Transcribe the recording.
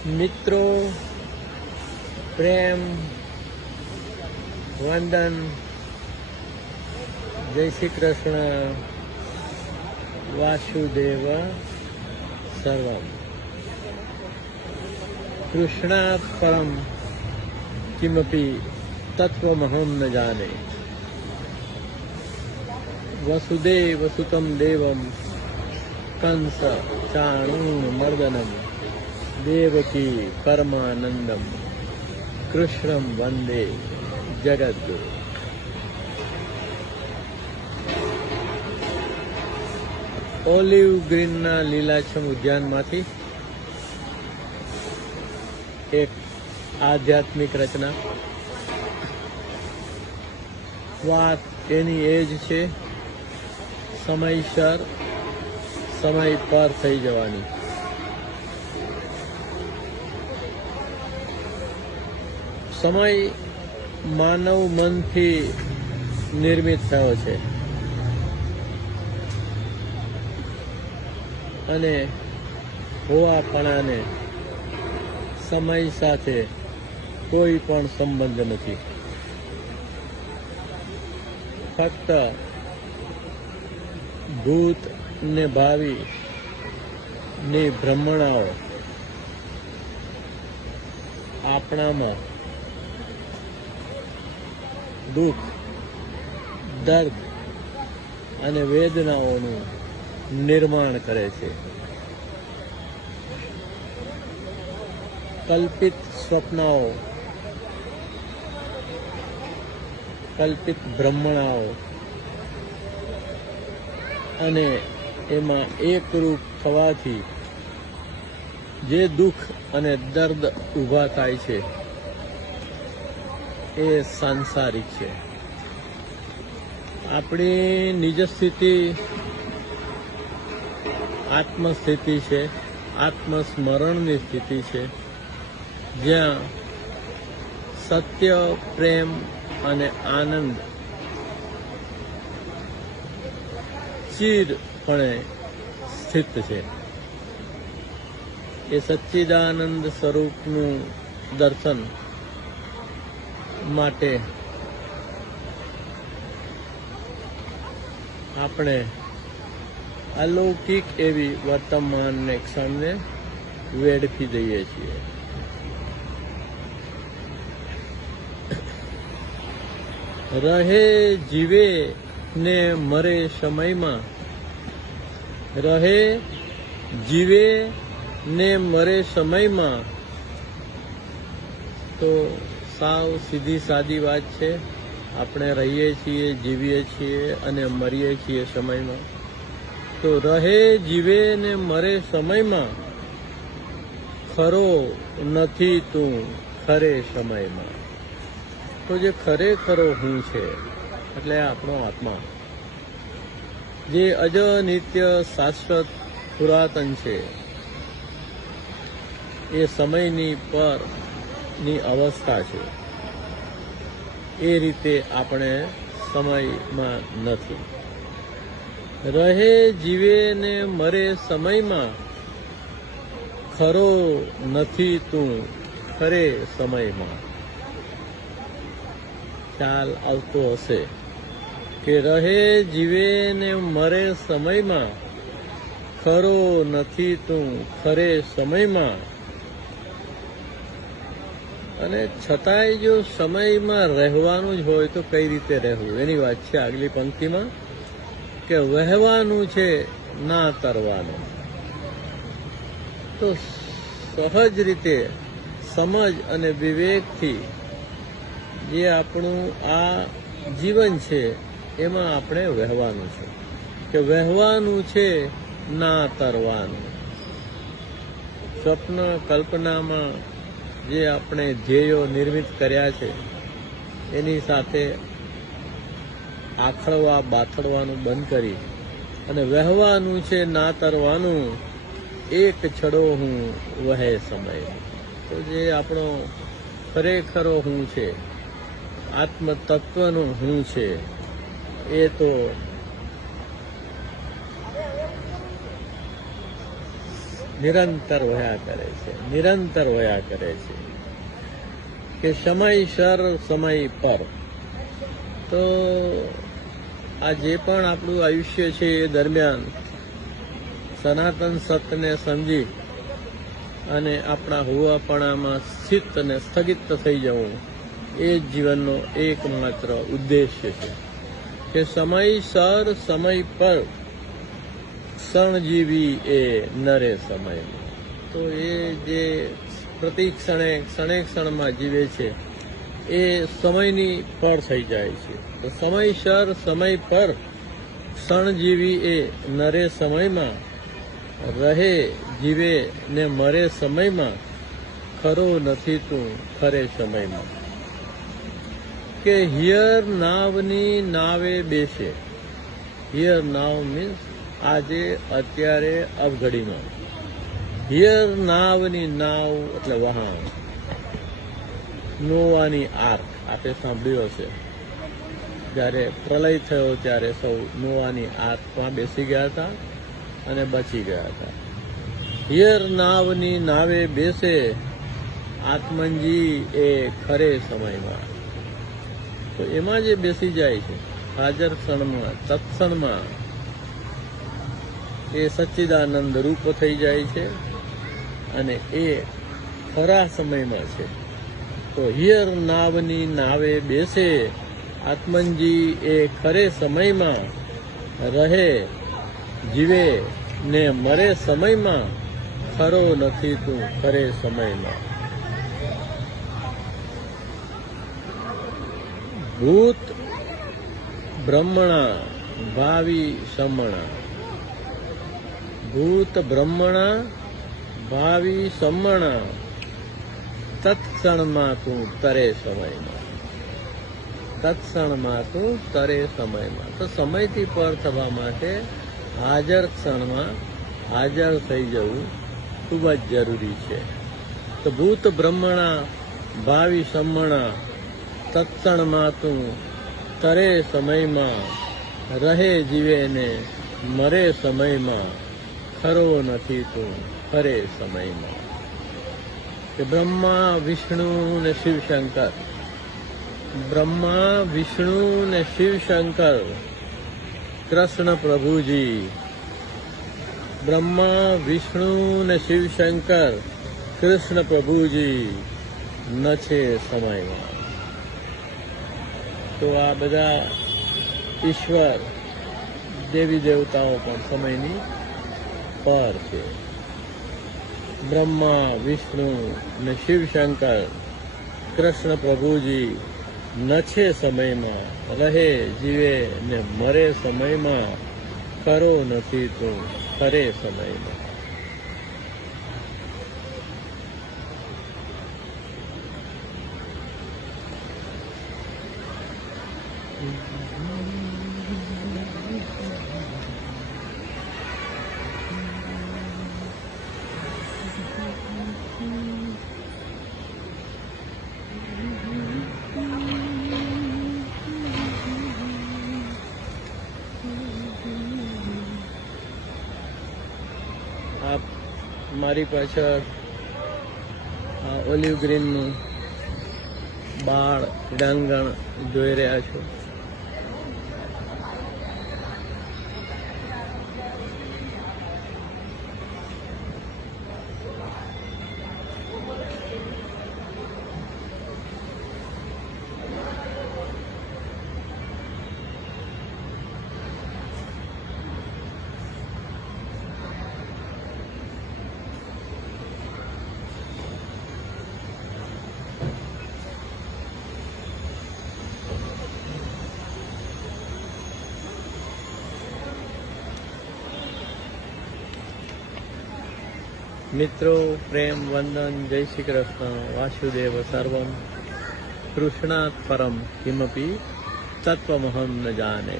મિત્રો, પ્રેમ, વંદન, જય શ્રી કૃષ્ણ, વાસુદેવ સર્વમ. કૃષ્ણાત પરમ કિમપી તત્વમહં ન જાને. વસુદેવ સુતમ દેવમ કંસ ચાણૂરમર્દનમ દેવકી પરમાનંદમ કૃષ્ણમ વંદે જગદ્ગુરુ. ઓલિવ ગ્રીનના લીલાછમ ઉદ્યાનમાંથી એક આધ્યાત્મિક રચના. વાત એની એ જ છે, સમયસર સમય પર થઈ જવાની. સમય માનવ મનથી નિર્મિત થયો છે અને હોવાપણાને સમય સાથે કોઈ પણ સંબંધ નથી. ફક્ત ભૂત ને ભાવિ ની ભ્રમણાઓ આપણામાં દુઃખ, દર્દ અને વેદનાઓનું નિર્માણ કરે છે. કલ્પિત સ્વપ્નાઓ, કલ્પિત ભ્રમણાઓ અને એમાં એકરૂપ થવાથી જે દુઃખ અને દર્દ ઊભા થાય છે એ સાંસારિક છે. આપણી નિજ સ્થિતિ આત્મસ્થિતિ છે, આત્મસ્મરણની સ્થિતિ છે, જ્યાં સત્ય, પ્રેમ અને આનંદ ચિરપણે સ્થિત છે. એ સચ્ચિદાનંદ સ્વરૂપનું દર્શન માટે આપણે અલૌકિક એવી વર્તમાનને ક્ષણને વેડફી દઈએ છીએ. રહે જીવે ને મરે સમયમાં, રહે જીવે ને મરે સમયમાં. તો સાવ સીધી સાદી વાત છે. આપણે રહીએ છીએ, જીવીએ છીએ અને મરીએ છીએ સમયમાં. તો રહે જીવે ને મરે સમયમાં, ખરો નથી તું ખરે સમયમાં. તો જે ખરેખરો હું છે એટલે આપણો આત્મા, જે અજનિત્ય શાશ્વત પુરાતન છે, એ સમયની પરની અવસ્થા છે. એ રીતે આપણે સમયમાં નથી. રહે જીવે ને મરે સમયમાં, ખરો નથી તું ખરે સમયમાં. ખ્યાલ આવતો હશે કે રહે જીવે ને મરે સમયમાં, ખરો નથી તું ખરે સમયમાં. અને છતાંય જો સમયમાં રહેવાનું જ હોય તો કઈ રીતે રહેવું, એની વાત છે આગલી પંક્તિમાં, કે વહેવાનું છે ના તરવાનું. તો સહજ રીતે સમજ અને વિવેકથી જે આપણું આ જીવન છે એમાં આપણે વહેવાનું છે, કે વહેવાનું છે ના તરવાનું. સ્વપ્ન કલ્પનામાં જે આપણે ધ્યેયો નિર્મિત કર્યા છે એની સાથે આખડવા બાથડવાનું બંધ કરી અને વહેવાનું છે ના તરવાનું. એક છડો હું વહે સમય. તો જે આપણો ખરેખરો હું છે, આત્મતત્વનો હું છે, એ તો નિરંતર વયા કરે છે, નિરંતર વયા કરે છે કે સમયસર સમય પર. તો આ જે પણ આપણું આયુષ્ય છે એ દરમિયાન સનાતન સત્યને સમજી અને આપણા હોવાપણામાં સ્થિત અને સ્થગિત થઈ જવું એ જ જીવનનો એકમાત્ર ઉદ્દેશ્ય છે કે સમયસર સમય પર ક્ષણજીવી એ નરે સમયમાં. તો એ જે પ્રતિ ક્ષણે ક્ષણે ક્ષણમાં જીવે છે એ સમયની પર થઈ જાય છે. તો સમયસર સમય પર ક્ષણજીવી એ નરે સમયમાં રહે જીવે ને મરે સમયમાં ખરો નથી તું ખરે સમયમાં. કે હિયર નાવની નાવે બેસે. હિયર નાવ મીન્સ આજે અત્યારે અવઘડીમાં. હિયર નાવની નાવ એટલે વહાણ. નોવાની આર્ક આપણે સાંભળ્યું હશે. જ્યારે પ્રલય થયો ત્યારે સૌ નોવાની આર્કમાં બેસી ગયા હતા અને બચી ગયા હતા. હિયર નાવની નાવે બેસે આત્મનજી એ ખરે સમયમાં. તો એમાં જે બેસી જાય છે હાજર ક્ષણમાં તત્ક્ષણમાં એ સચ્ચિદાનંદ રૂપ થઈ જાય છે અને એ ખરા સમયમાં છે. તો હિયર નાવની નાવે બેસે આત્મનજી એ ખરે સમયમાં રહે જીવે ને મરે સમયમાં ખરો નથી તું ખરે સમયમાં. ભૂત બ્રહ્મણા ભાવિ સમણા. ભૂત બ્રહ્મણા ભાવિ સમણા તત્ક્ષણમાં તું તરે સમયમાં. તત્ક્ષણમાં તું તરે સમયમાં. તો સમયથી પર થવા માટે હાજર ક્ષણમાં હાજર થઈ જવું ખૂબ જ જરૂરી છે. તો ભૂત બ્રહ્મણા ભાવિ સમણા તત્ક્ષણમાં તું તરે સમયમાં રહે જીવે ને મરે સમયમાં ખરો નથી તું ખરે સમયમાં. કે બ્રહ્મા વિષ્ણુ ને શિવશંકર. બ્રહ્મા વિષ્ણુ ને શિવશંકર કૃષ્ણ પ્રભુજી. બ્રહ્મા વિષ્ણુ ને શિવશંકર કૃષ્ણ પ્રભુજી ન છે સમયમાં. તો આ બધા ઈશ્વર દેવી દેવતાઓ પણ સમયની પર છે. બ્રહ્મા વિષ્ણુ ને શિવશંકર કૃષ્ણ પ્રભુજી ન છે સમયમાં. રહે જીવે ને મરે સમયમાં ખરો નથી તું ખરે સમયમાં. આપ મારી પાછળ ઓલિવ ગ્રીનનું બાળ ક્રીડાંગણ જોઈ રહ્યા છો. મિત્રો પ્રેમ વંદન જય શ્રી કૃષ્ણ. વાસુદેવ સર્વમ કૃષ્ણાત પરમ કિમપી તત્વમહમ ન જાને.